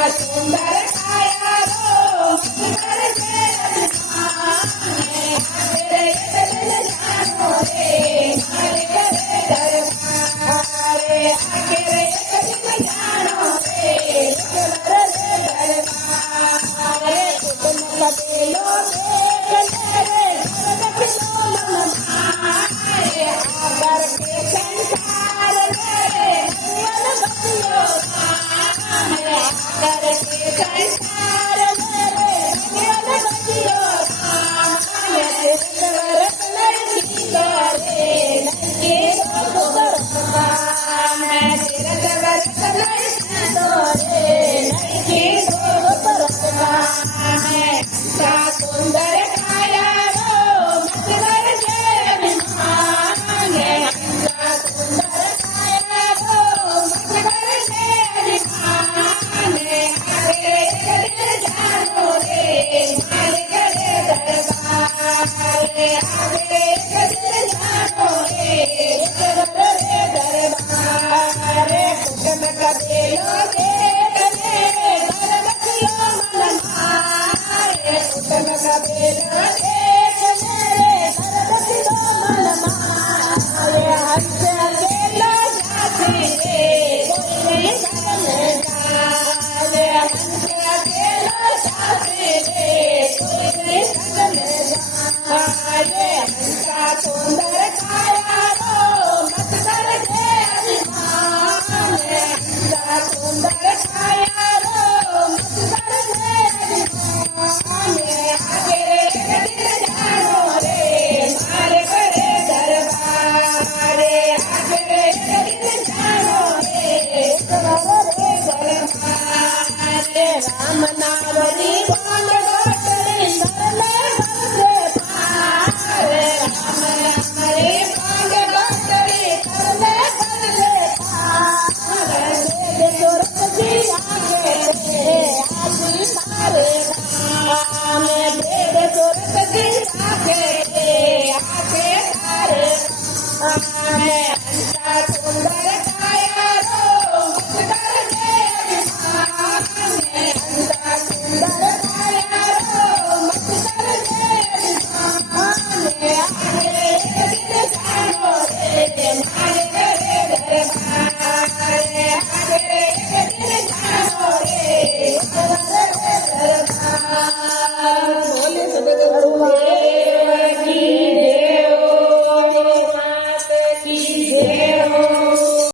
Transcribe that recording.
સુંદર કાયા રો સુંદર છે રે જાનો રે મારે કરે દરબારે આગે રે જાનો રે દરબારે કુટુંબ કબેલો રે આબર કે સંસાર રે સુંદર કાયા રો મતલબ છે અભિમાન સુંદર કાયા રો મતલબ છે અભિમાન જાનો રે મારે કરે દરબારે આગે જાનો રે દરબારે કુટુંબ કબેલો સુંદર કાયા રો મત કરજે અભિમાન સુંદર કાયા રો મત કરજે અભિમાન આગે જાનો રે મારે કરે દરબારે આગે જાનો રે દરબારે રામ નામ